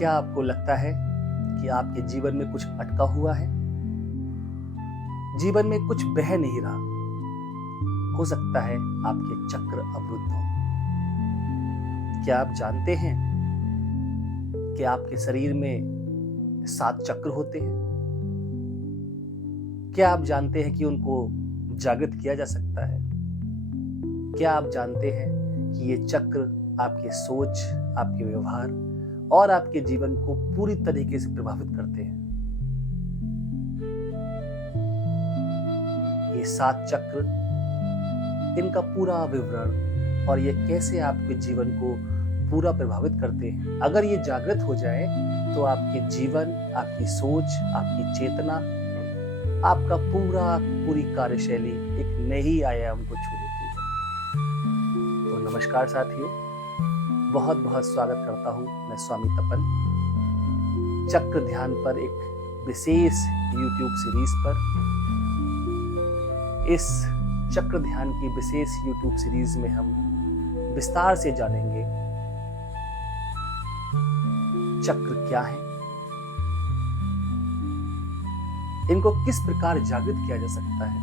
क्या आपको लगता है कि आपके जीवन में कुछ अटका हुआ है? जीवन में कुछ बह नहीं रहा। हो सकता है आपके चक्र अवरुद्ध हो। क्या आप जानते हैं कि आपके शरीर में 7 चक्र होते हैं? क्या आप जानते हैं कि उनको जागृत किया जा सकता है? क्या आप जानते हैं कि ये चक्र आपके सोच, आपके व्यवहार और आपके जीवन को पूरी तरीके से प्रभावित करते हैं? ये 7 चक्र, इनका पूरा विवरण और ये कैसे आपके जीवन को पूरा प्रभावित करते हैं, अगर ये जागृत हो जाए तो आपके जीवन, आपकी सोच, आपकी चेतना, आपका पूरी कार्यशैली एक नई आयाम को छू लेती है। तो नमस्कार साथियों, बहुत बहुत स्वागत करता हूं मैं स्वामी तपन चक्र ध्यान पर एक विशेष YouTube सीरीज पर। इस चक्र ध्यान की विशेष YouTube सीरीज में हम विस्तार से जानेंगे चक्र क्या है, इनको किस प्रकार जागृत किया जा सकता है,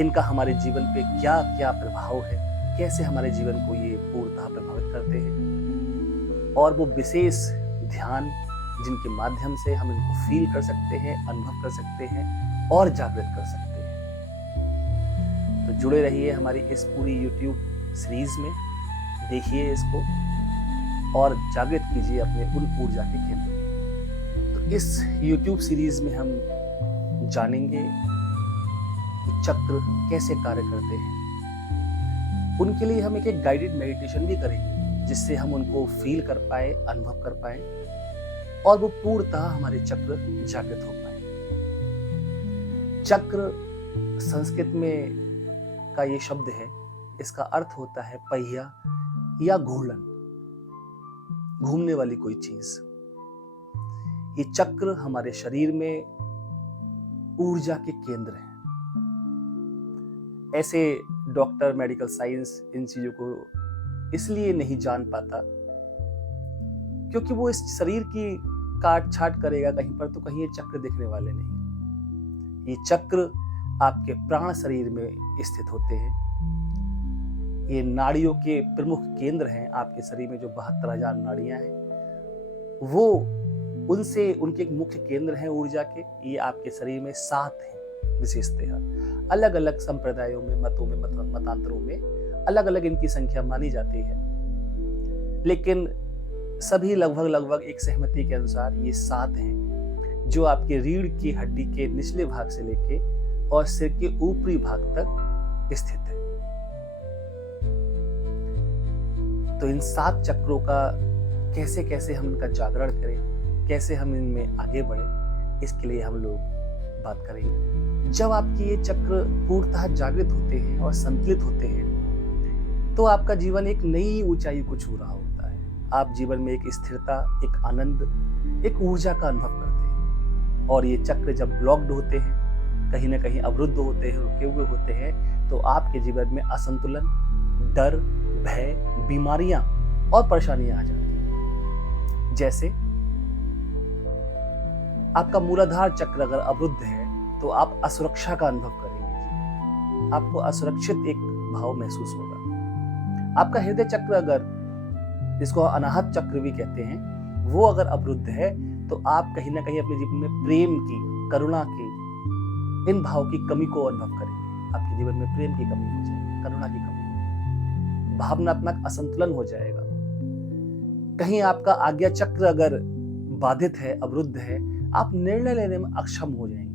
इनका हमारे जीवन पे क्या क्या प्रभाव है, कैसे हमारे जीवन को ये पूर्णतः प्रभावित करते हैं, और वो विशेष ध्यान जिनके माध्यम से हम इनको फील कर सकते हैं, अनुभव कर सकते हैं और जागृत कर सकते हैं। तो जुड़े रहिए हमारी इस पूरी YouTube सीरीज में, देखिए इसको और जागृत कीजिए अपने उन ऊर्जा के केंद्र। तो इस YouTube सीरीज में हम जानेंगे कि चक्र कैसे कार्य करते हैं। उनके लिए हम एक गाइडेड मेडिटेशन भी करेंगे जिससे हम उनको फील कर पाए, अनुभव कर पाए और वो पूर्णतः हमारे चक्र जागृत हो पाए। चक्र संस्कृत में का ये शब्द है, इसका अर्थ होता है पहिया या घूर्णन, घूमने वाली कोई चीज। ये चक्र हमारे शरीर में ऊर्जा के केंद्र हैं। ऐसे डॉक्टर, मेडिकल साइंस इन चीजों को इसलिए नहीं जान पाता क्योंकि वो इस शरीर की काट छाट करेगा कहीं पर तो कहीं ये चक्र दिखने वाले नहीं। ये चक्र आपके प्राण शरीर में स्थित होते हैं। ये नाड़ियों के प्रमुख केंद्र हैं। आपके शरीर में जो 72,000 नाड़ियां हैं वो उनसे उनके एक मुख्य केंद्र हैं ऊर्जा के। ये आपके शरीर में 7 हैं विशेषतः। अलग अलग संप्रदायों में, मतों में, मतांतरों में अलग अलग इनकी संख्या मानी जाती है, लेकिन सभी लगभग एक सहमति के अनुसार ये 7 हैं जो आपके रीढ़ की हड्डी के निचले भाग से लेके और सिर के ऊपरी भाग तक स्थित है। तो इन 7 चक्रों का कैसे कैसे हम इनका जागरण करें, कैसे हम इनमें आगे बढ़े, इसके लिए हम लोग बात करेंगे। जब आपके ये चक्र पूर्णतः जागृत होते हैं और संतुलित होते हैं तो आपका जीवन एक नई ऊंचाई को छू रहा होता है। आप जीवन में एक स्थिरता, एक आनंद, एक ऊर्जा का अनुभव करते हैं। और ये चक्र जब ब्लॉक्ड होते हैं, कहीं ना कहीं अवरुद्ध होते हैं, रुके हुए होते हैं, तो आपके जीवन में असंतुलन, डर, भय, बीमारियां और परेशानियां आ जाती हैं। जैसे आपका मूलाधार चक्र अगर अवरुद्ध है तो आप असुरक्षा का अनुभव करेंगे। आपको असुरक्षित एक भाव महसूस होगा। आपका हृदय चक्र अगर, जिसको अनाहत चक्र भी कहते हैं, वो अगर अवरुद्ध है तो आप कहीं ना कहीं अपने जीवन में प्रेम की, करुणा की, इन भाव की कमी को अनुभव करेंगे। आपके जीवन में प्रेम की कमी हो जाएगी, करुणा की कमी हो, भावनात्मक असंतुलन हो जाएगा। कहीं आपका आज्ञा चक्र अगर बाधित है, अवरुद्ध है, आप निर्णय लेने में अक्षम हो जाएंगे।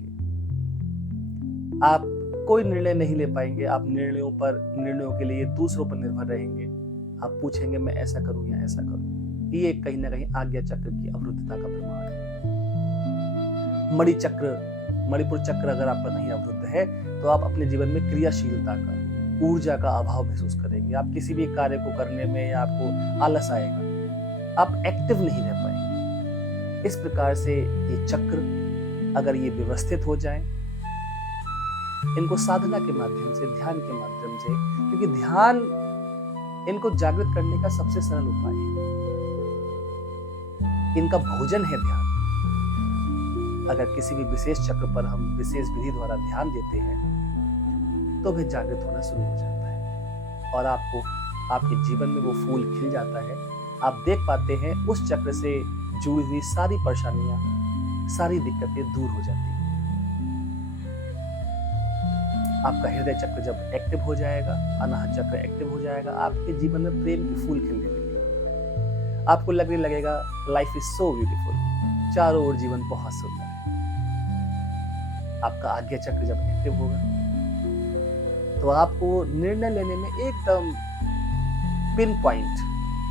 आप कोई निर्णय नहीं ले पाएंगे। आप निर्णयों के लिए दूसरों पर निर्भर रहेंगे। आप पूछेंगे मैं ऐसा करूं या ऐसा करूं। ये कहीं ना कहीं आज्ञा चक्र की अवरुद्धता का प्रमाण है। मणिपुर चक्र अगर आपका नहीं अवरुद्ध है तो आप अपने जीवन में क्रियाशीलता का, ऊर्जा का अभाव महसूस करेंगे। आप किसी भी कार्य को करने में या आपको आलस आएगा, आप एक्टिव नहीं रह पाएंगे। इस प्रकार से ये चक्र अगर ये व्यवस्थित हो जाए, इनको साधना के माध्यम से, ध्यान के माध्यम से, क्योंकि ध्यान इनको जागृत करने का सबसे सरल उपाय है। इनका भोजन है ध्यान। अगर किसी भी विशेष चक्र पर हम विशेष विधि द्वारा ध्यान देते हैं तो वह जागृत होना शुरू हो जाता है और आपको आपके जीवन में वो फूल खिल जाता है। आप देख पाते हैं उस चक्र से जुड़ी हुई सारी परेशानियां, सारी दिक्कतें दूर हो जाती हैं। आपका हृदय चक्र जब एक्टिव हो जाएगा, अनाहत चक्र एक्टिव हो जाएगा, आपके जीवन में प्रेम के फूल खिलने लगेंगे। आपको लगने लगेगा लाइफ इज सो ब्यूटीफुल, चारों ओर जीवन बहुत सुंदर है। आपका आज्ञा चक्र जब एक्टिव होगा तो आपको निर्णय लेने में एकदम pin point,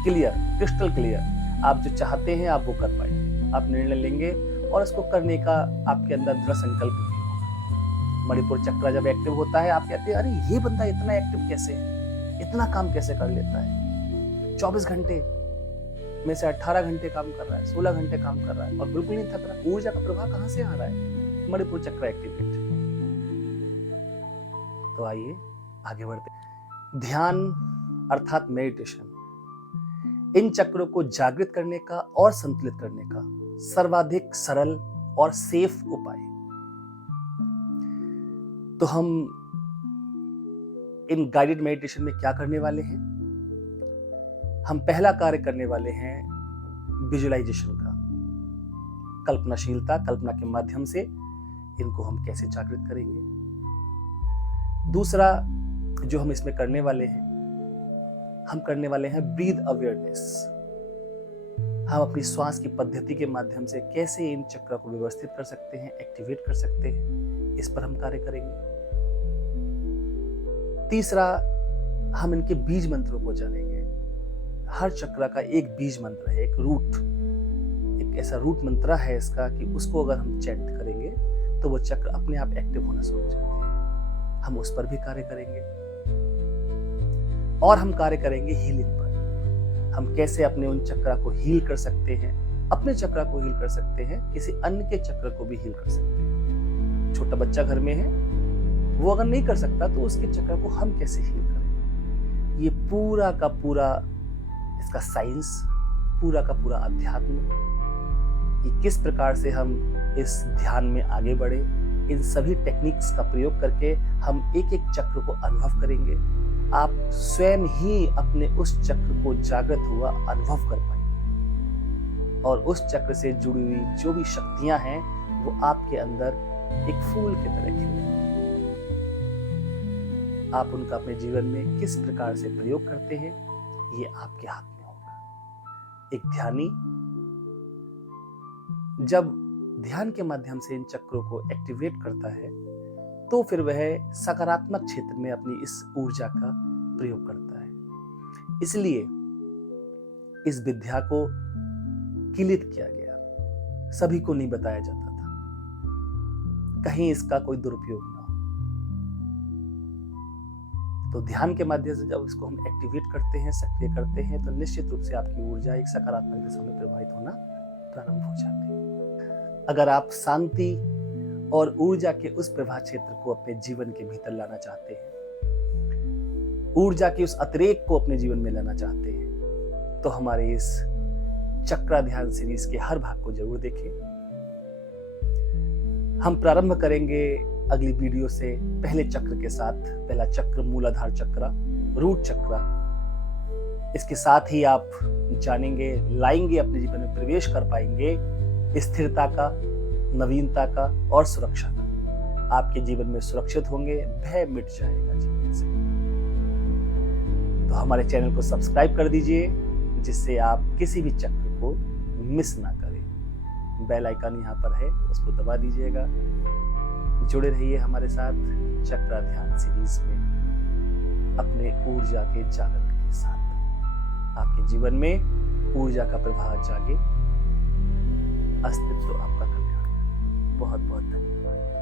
clear, crystal clear, आप जो चाहते हैं आप वो कर पाएंगे। आप निर्णय लेंगे और उसको करने का आपके अंदर दृढ़ संकल्प भी होगा। मणिपुर चक्र जब एक्टिव होता है, आप कहते हैं अरे ये बंदा इतना एक्टिव कैसे है, इतना काम कैसे कर लेता है, 24 घंटे में से 18 घंटे काम कर रहा है, 16 घंटे काम कर रहा है और बिल्कुल नहीं थक रहा। ऊर्जा का प्रवाह कहां से आ रहा है? मणिपुर चक्र एक्टिवेट। तो आइए आगे बढ़ते। ध्यान अर्थात मेडिटेशन इन चक्रों को जागृत करने का और संतुलित करने का सर्वाधिक सरल और सेफ उपाय। तो हम इन गाइडेड मेडिटेशन में क्या करने वाले हैं? हम पहला कार्य करने वाले हैं विजुअलाइजेशन का, कल्पनाशीलता, कल्पना के माध्यम से इनको हम कैसे जागृत करेंगे। दूसरा जो हम इसमें करने वाले हैं, हम करने वाले हैं ब्रीथ अवेयरनेस। हम अपनी श्वास की पद्धति के माध्यम से कैसे इन चक्र को व्यवस्थित कर सकते हैं, एक्टिवेट कर सकते हैं, इस पर हम कार्य करेंगे। तीसरा, हम इनके बीज मंत्रों को जानेंगे। हर चक्र का एक बीज मंत्र है, एक रूट, एक ऐसा रूट मंत्र है इसका कि उसको अगर हम चैंट करेंगे तो वो चक्र अपने आप एक्टिव होना शुरू हो जाते हैं। हम उस पर भी कार्य करेंगे और हम कार्य करेंगे हीलिंग पर। हम कैसे अपने उन चक्र को हील कर सकते हैं, अपने चक्र को हील कर सकते हैं, किसी अन्य के चक्र को भी हील कर सकते हैं। छोटा बच्चा घर में है, वो अगर नहीं कर सकता तो उसके चक्र को हम कैसे हील करें। ये पूरा का पूरा इसका साइंस, पूरा का पूरा अध्यात्म, कि किस प्रकार से हम इस ध्यान में आगे बढ़े, इन सभी टेक्निक्स का प्रयोग करके हम एक एक चक्र को अनुभव करेंगे। आप स्वयं ही अपने उस चक्र को जागृत हुआ अनुभव कर पाएंगे और उस चक्र से जुड़ी हुई जो भी शक्तियां हैं वो आपके अंदर एक फूल की तरह खिलेंगी। आप उनका अपने जीवन में किस प्रकार से प्रयोग करते हैं ये आपके हाथ में होगा। एक ध्यानी जब ध्यान के माध्यम से इन चक्रों को एक्टिवेट करता है तो फिर वह सकारात्मक क्षेत्र में अपनी इस ऊर्जा का प्रयोग करता है। इसलिए इस विद्या को किलित किया गया, सभी को नहीं बताया जाता था, कहीं इसका कोई दुरुपयोग ना हो। तो ध्यान के माध्यम से जब इसको हम एक्टिवेट करते हैं, सक्रिय करते हैं, तो निश्चित रूप से आपकी ऊर्जा एक सकारात्मक दिशा में प्रवाहित होना प्रारंभ हो जाती है। अगर आप शांति और ऊर्जा के उस प्रभा क्षेत्र को अपने जीवन के भीतर लाना चाहते हैं, ऊर्जा के उस अतिरेक को अपने जीवन में लाना चाहते हैं, तो हमारे इस चक्र ध्यान सीरीज के हर भाग को जरूर देखें। हम प्रारंभ करेंगे अगली वीडियो से पहले चक्र के साथ। पहला चक्र मूलाधार चक्र, रूट चक्र। इसके साथ ही आप जानेंगे, लाएंगे, अपने जीवन में प्रवेश कर पाएंगे स्थिरता का, नवीनता का और सुरक्षा का। आपके जीवन में सुरक्षित होंगे, भय मिट जाएगा जीवन से। तो हमारे चैनल को सब्सक्राइब कर दीजिए जिससे आप किसी भी चक्र को मिस ना करें। बेल आइकन यहाँ पर है, उसको दबा दीजिएगा। जुड़े रहिए हमारे साथ चक्र ध्यान सीरीज में अपने ऊर्जा के जागरण के साथ। आपके जीवन में ऊर्जा का प्रवाह जागे, अस्तित्व आपका कल्याण। बहुत बहुत धन्यवाद।